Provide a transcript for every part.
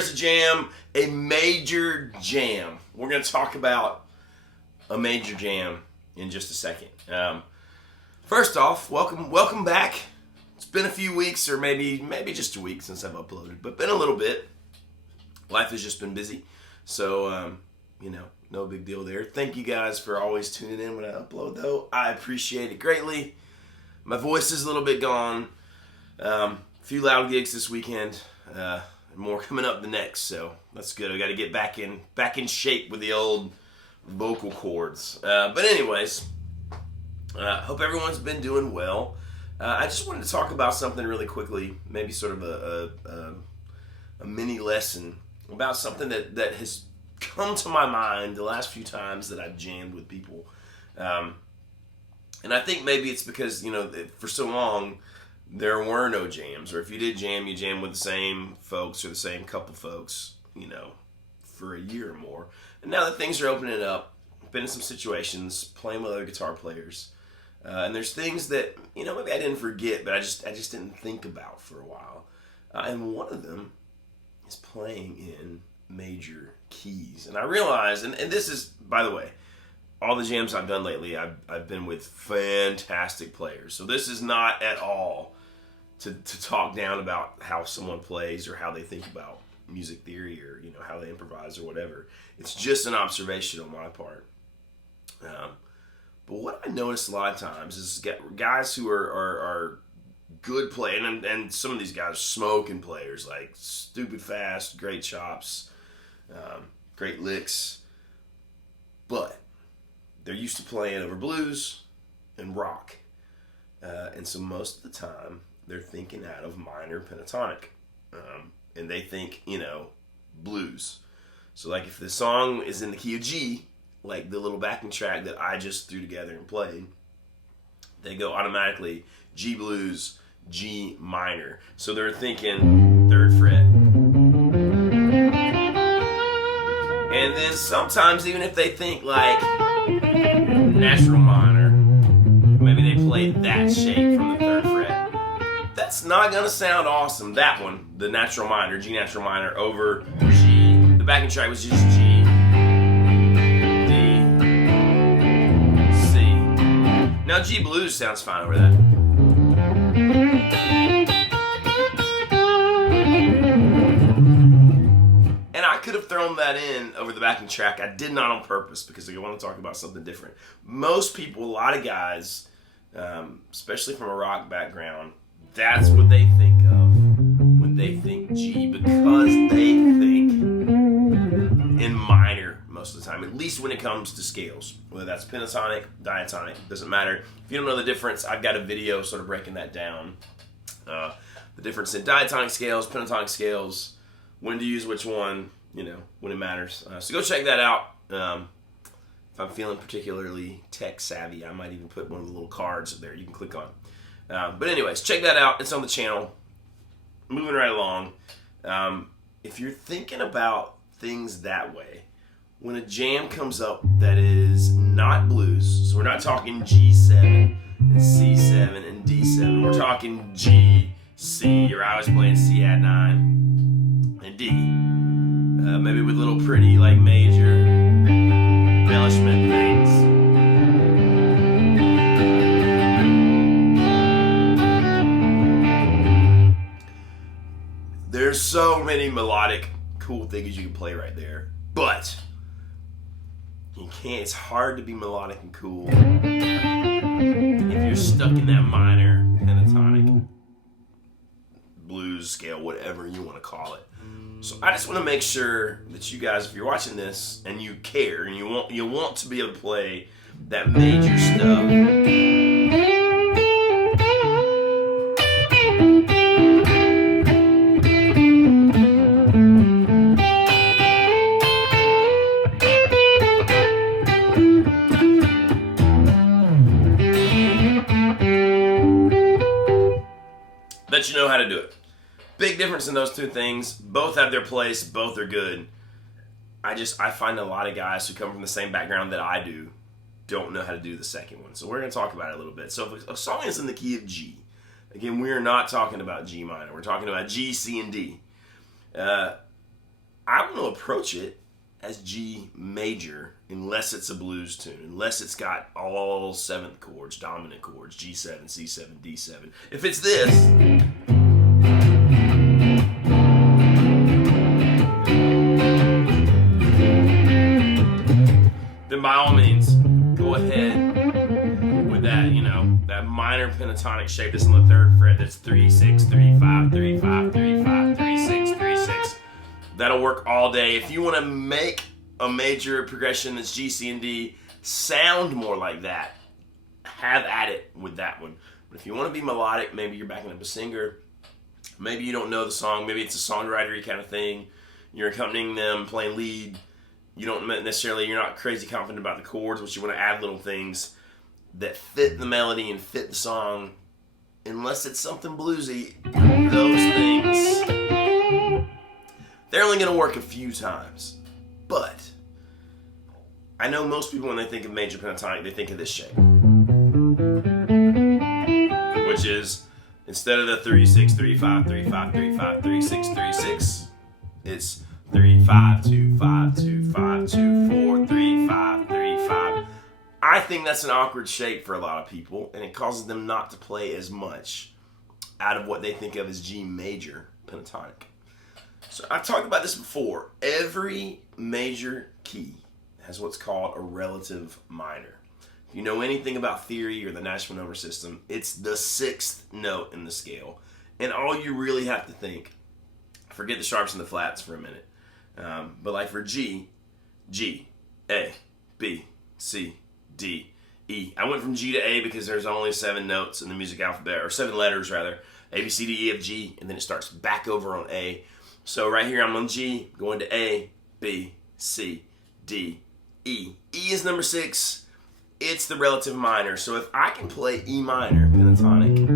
there's a jam, a major jam. We're going to talk about a major jam in just a second. First off, welcome back. It's been a few weeks, or maybe just a week since I've uploaded, but been a little bit. Life has just been busy, so no big deal there. Thank you guys for always tuning in when I upload, though. I appreciate it greatly. My voice is a little bit gone. A few loud gigs this weekend. More coming up the next, so that's good. I got to get back in shape with the old vocal cords. But anyways, hope everyone's been doing well. I just wanted to talk about something really quickly, maybe sort of a mini lesson about something that has come to my mind the last few times that I've jammed with people. And I think maybe it's because, for so long, there were no jams. Or if you did jam, you jammed with the same folks or the same couple folks, for a year or more. And now that things are opening up, I've been in some situations, playing with other guitar players. And there's things that, maybe I didn't forget, but I just didn't think about for a while. And one of them is playing in major keys. And I realize, and this is, by the way, all the jams I've done lately, I've been with fantastic players. So this is not at all to talk down about how someone plays or how they think about music theory or, how they improvise or whatever. It's just an observation on my part. But what I notice a lot of times is guys who are good players, and some of these guys are smoking players, like stupid fast, great chops, great licks, but they're used to playing over blues and rock. And so most of the time, they're thinking out of minor pentatonic. And they think, blues. So like if the song is in the key of G, like the little backing track that I just threw together and played, they go automatically G blues, G minor. So they're thinking 3rd fret. And then sometimes even if they think like natural minor, maybe they play that shape from the 3rd fret. That's not going to sound awesome. That one, the natural minor, G natural minor over G. The backing track was just G, D, C. Now G blues sounds fine over that. And I could have thrown that in over the backing track. I did not on purpose because I want to talk about something different. Most people, a lot of guys, especially from a rock background, that's what they think of when they think G, because they think in minor most of the time, at least when it comes to scales, whether that's pentatonic, diatonic, doesn't matter. If you don't know the difference, I've got a video sort of breaking that down. The difference in diatonic scales, pentatonic scales, when to use which one, when it matters. So go check that out. If I'm feeling particularly tech savvy, I might even put one of the little cards there you can click on. But anyways, check that out. It's on the channel. Moving right along. If you're thinking about things that way, when a jam comes up that is not blues, so we're not talking G7 and C7 and D7. We're talking G, C, or I was playing C add 9 and D. Maybe with little pretty like major embellishment things. There's so many melodic, cool things you can play right there, but you can't. It's hard to be melodic and cool if you're stuck in that minor pentatonic blues scale, whatever you want to call it. So I just want to make sure that you guys, if you're watching this and you care and you want to be able to play that major stuff. That you know how to do it. Big difference in those two things. Both have their place. Both are good. I find a lot of guys who come from the same background that I do don't know how to do the second one. So we're going to talk about it a little bit. So if a song is in the key of G, again, we are not talking about G minor. We're talking about G, C, and D. I want to approach it as G major, unless it's a blues tune, unless it's got all 7th chords, dominant chords, G7, C7, D7. If it's this, then by all means, go ahead with that, that minor pentatonic shape that's on the 3rd fret. That's 3, 6, 3, 5, 3, 5, 3, 5, 3, 6, 3, 6. That'll work all day. If you want to make a major progression that's G, C, and D sound more like that, have at it with that one. But if you want to be melodic, maybe you're backing up a singer, maybe you don't know the song, maybe it's a songwritery kind of thing, you're accompanying them, playing lead, you're not crazy confident about the chords, but you want to add little things that fit the melody and fit the song, unless it's something bluesy, those things, they're only going to work a few times. But I know most people, when they think of major pentatonic, they think of this shape, which is, instead of the 3, 6, 3, 5, 3, 5, 3, 5, 3, 6, 3, 6, it's 3, 5, 2, 5, 2, 5, 2, 4, 3, 5, 3, 5. I think that's an awkward shape for a lot of people, and it causes them not to play as much out of what they think of as G major pentatonic. So I've talked about this before. Every major key has what's called a relative minor. If you know anything about theory or the Nashville number system, it's the 6th note in the scale. And all you really have to think, forget the sharps and the flats for a minute, but like for G, A, B, C, D, E. I went from G to A because there's only 7 notes in the music alphabet, or 7 letters rather, A, B, C, D, E, F, G, and then it starts back over on A. So right here I'm on G, going to A, B, C, D, E. E is number 6. It's the relative minor. So if I can play E minor pentatonic,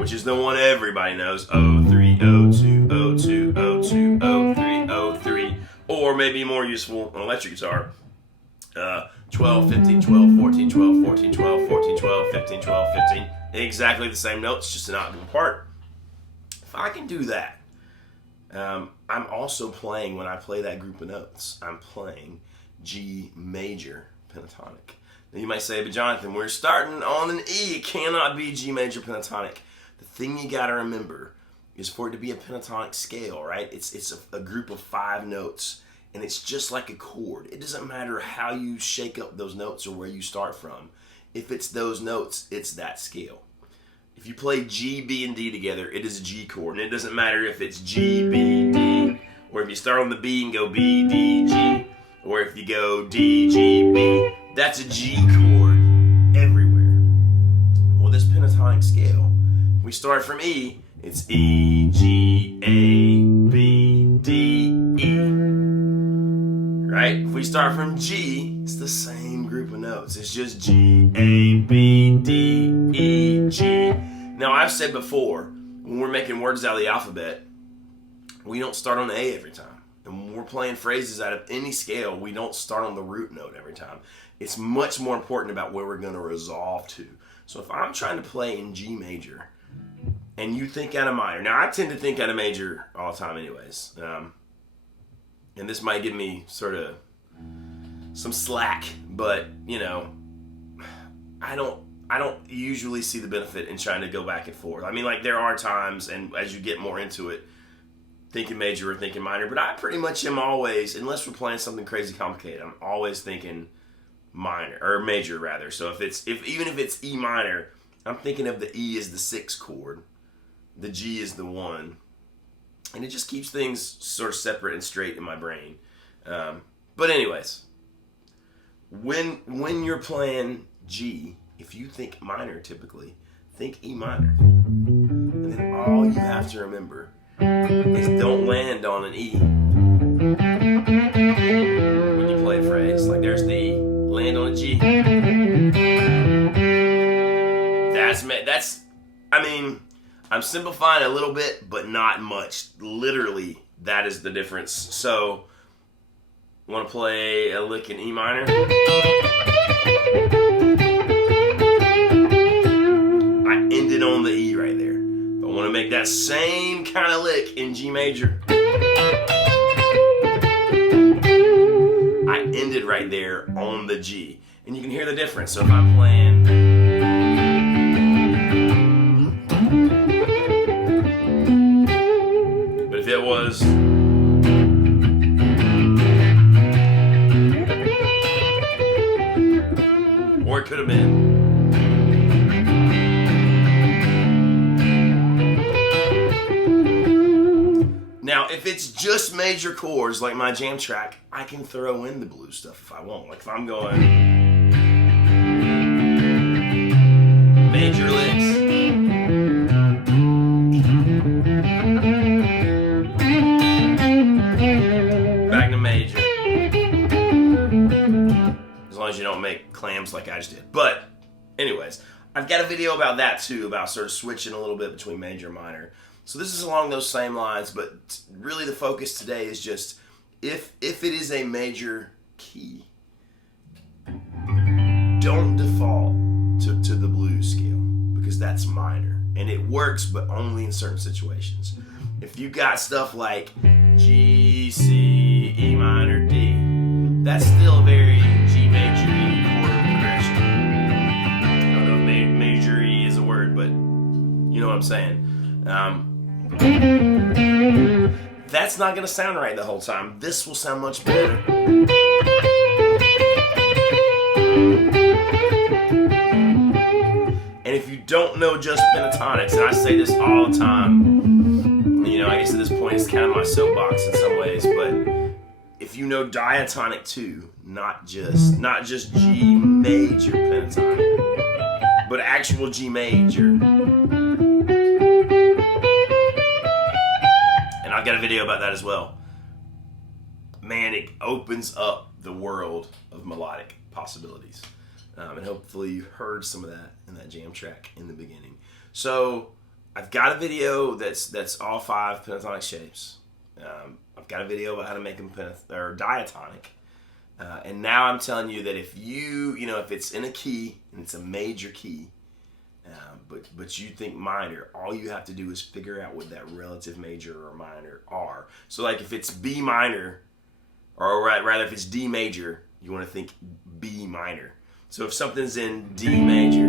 which is the one everybody knows, 03, 02, 02, 02, 03, 03, or maybe more useful on electric guitar, 12, 15, 12, 14, 12, 14, 12, 14, 12, 15, 12, 15. Exactly the same notes, just an octave apart. If I can do that, I'm also playing, when I play that group of notes, I'm playing G major pentatonic. Now you might say, but Jonathan, we're starting on an E. It cannot be G major pentatonic. The thing you got to remember is, for it to be a pentatonic scale, right? It's a group of 5 notes, and it's just like a chord. It doesn't matter how you shake up those notes or where you start from. If it's those notes, it's that scale. If you play G, B, and D together, it is a G chord. And it doesn't matter if it's G, B, D, or if you start on the B and go B, D, G, or if you go D, G, B, that's a G chord everywhere. Well, this pentatonic scale, we start from E, it's E, G, A, B, D, E. Right? If we start from G, it's the same group of notes. It's just G, A, B, D, E, G. Now, I've said before, when we're making words out of the alphabet, we don't start on the A every time. And when we're playing phrases out of any scale, we don't start on the root note every time. It's much more important about where we're going to resolve to. So if I'm trying to play in G major, and you think out of minor. Now, I tend to think out of major all the time anyways. And this might give me sort of some slack, but, I don't usually see the benefit in trying to go back and forth. I mean, like, there are times, and as you get more into it, thinking major or thinking minor, but I pretty much am always, unless we're playing something crazy complicated, I'm always thinking minor, or major rather. So even if it's E minor, I'm thinking of the E as the 6th chord, the G is the 1, and it just keeps things sort of separate and straight in my brain. But anyways, when you're playing G, if you think minor typically, think E minor. And then all you have to remember is don't land on an E when you play a phrase. Like, there's the E, land on a G. I'm simplifying a little bit, but not much. Literally, that is the difference. So, want to play a lick in E minor? I ended on the E right there. But I want to make that same kind of lick in G major. right there on the G. And you can hear the difference. So if I'm playing, but if it was, or it could have been, now, if it's just major chords like my jam track, I can throw in the blues stuff if I want. Like if I'm going major licks, back to major, as long as you don't make clams like I just did. But anyways, I've got a video about that too, about sort of switching a little bit between major and minor. So this is along those same lines, but really the focus today is just if it is a major key, don't default to the blues scale, because that's minor. And it works, but only in certain situations. If you got stuff like G, C, E minor, D, that's still a very G major E chord progression. I don't know if major E is a word, but you know what I'm saying. That's not going to sound right the whole time. This will sound much better. And if you don't know just pentatonics, and I say this all the time, you know, I guess at this point it's kind of my soapbox in some ways, but if you know diatonic too, not just G major pentatonic, but actual G major. I've got a video about that as well. Man, it opens up the world of melodic possibilities. And hopefully you heard some of that in that jam track in the beginning. So I've got a video that's all 5 pentatonic shapes. I've got a video about how to make them diatonic. And now I'm telling you that if if it's in a key and it's a major key, but you think minor, all you have to do is figure out what that relative major or minor are. So like if it's B minor, or rather if it's D major, you want to think B minor. So if something's in D major,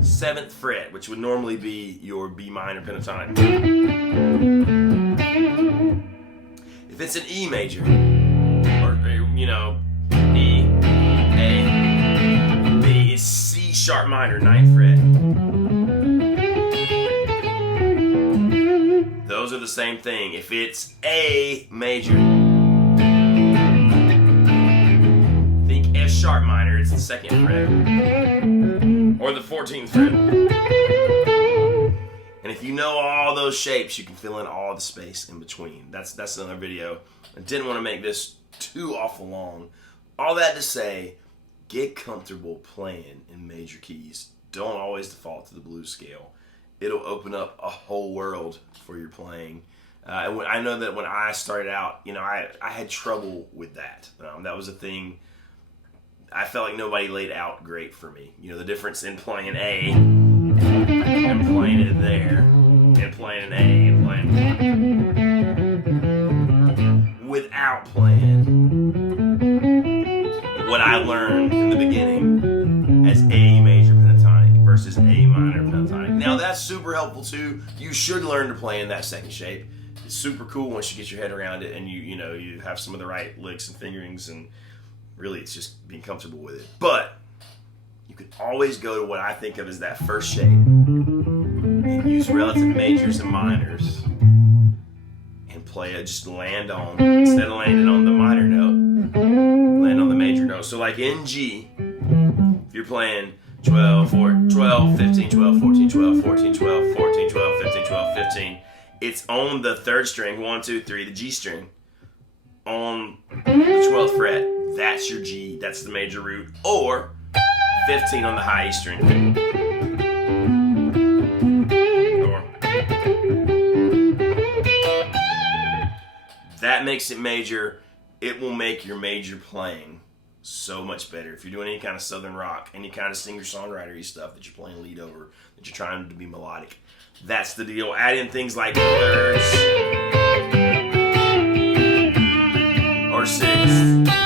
7th fret, which would normally be your B minor pentatonic. If it's an E major, or E, A, B is C sharp minor, 9th fret. Those are the same thing. If it's A major, think F sharp minor, it's the 2nd fret. Or the 14th fret. And if you know all those shapes, you can fill in all the space in between. That's another video. I didn't want to make this too awful long. All that to say, get comfortable playing in major keys. Don't always default to the blues scale. It'll open up a whole world for your playing. I know that when I started out, I had trouble with that. That was a thing. I felt like nobody laid out great for me. The difference in playing A and playing it there, and playing an A and playing without playing what I learned in the beginning as A major pentatonic versus A minor pentatonic. Now that's super helpful too. You should learn to play in that second shape. It's super cool once you get your head around it and you have some of the right licks and fingerings, and really it's just being comfortable with it. But you can always go to what I think of as that first shape and use relative majors and minors and play it, just land on, instead of landing on the minor note, land on the major note. So like in G, if you're playing 12, 15, 12, 14, 12, 14, 12, 14, 12, 15, 12, 15, it's on the 3rd string, 1, 2, 3, the G string, on the 12th fret. That's your G, that's the major root, or 15 on the high E string. Or that makes it major. It will make your major playing so much better. If you're doing any kind of southern rock, any kind of singer-songwriter-y stuff that you're playing lead over, that you're trying to be melodic, that's the deal. Add in things like thirds or sixths.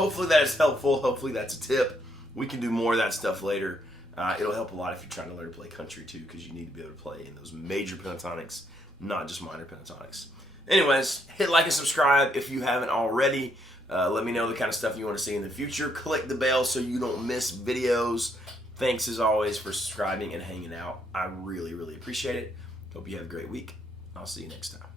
hopefully that is helpful. Hopefully that's a tip. We can do more of that stuff later. It'll help a lot if you're trying to learn to play country too, because you need to be able to play in those major pentatonics, not just minor pentatonics. Anyways, hit like and subscribe if you haven't already. Let me know the kind of stuff you want to see in the future. Click the bell so you don't miss videos. Thanks as always for subscribing and hanging out. I really, really appreciate it. Hope you have a great week. I'll see you next time.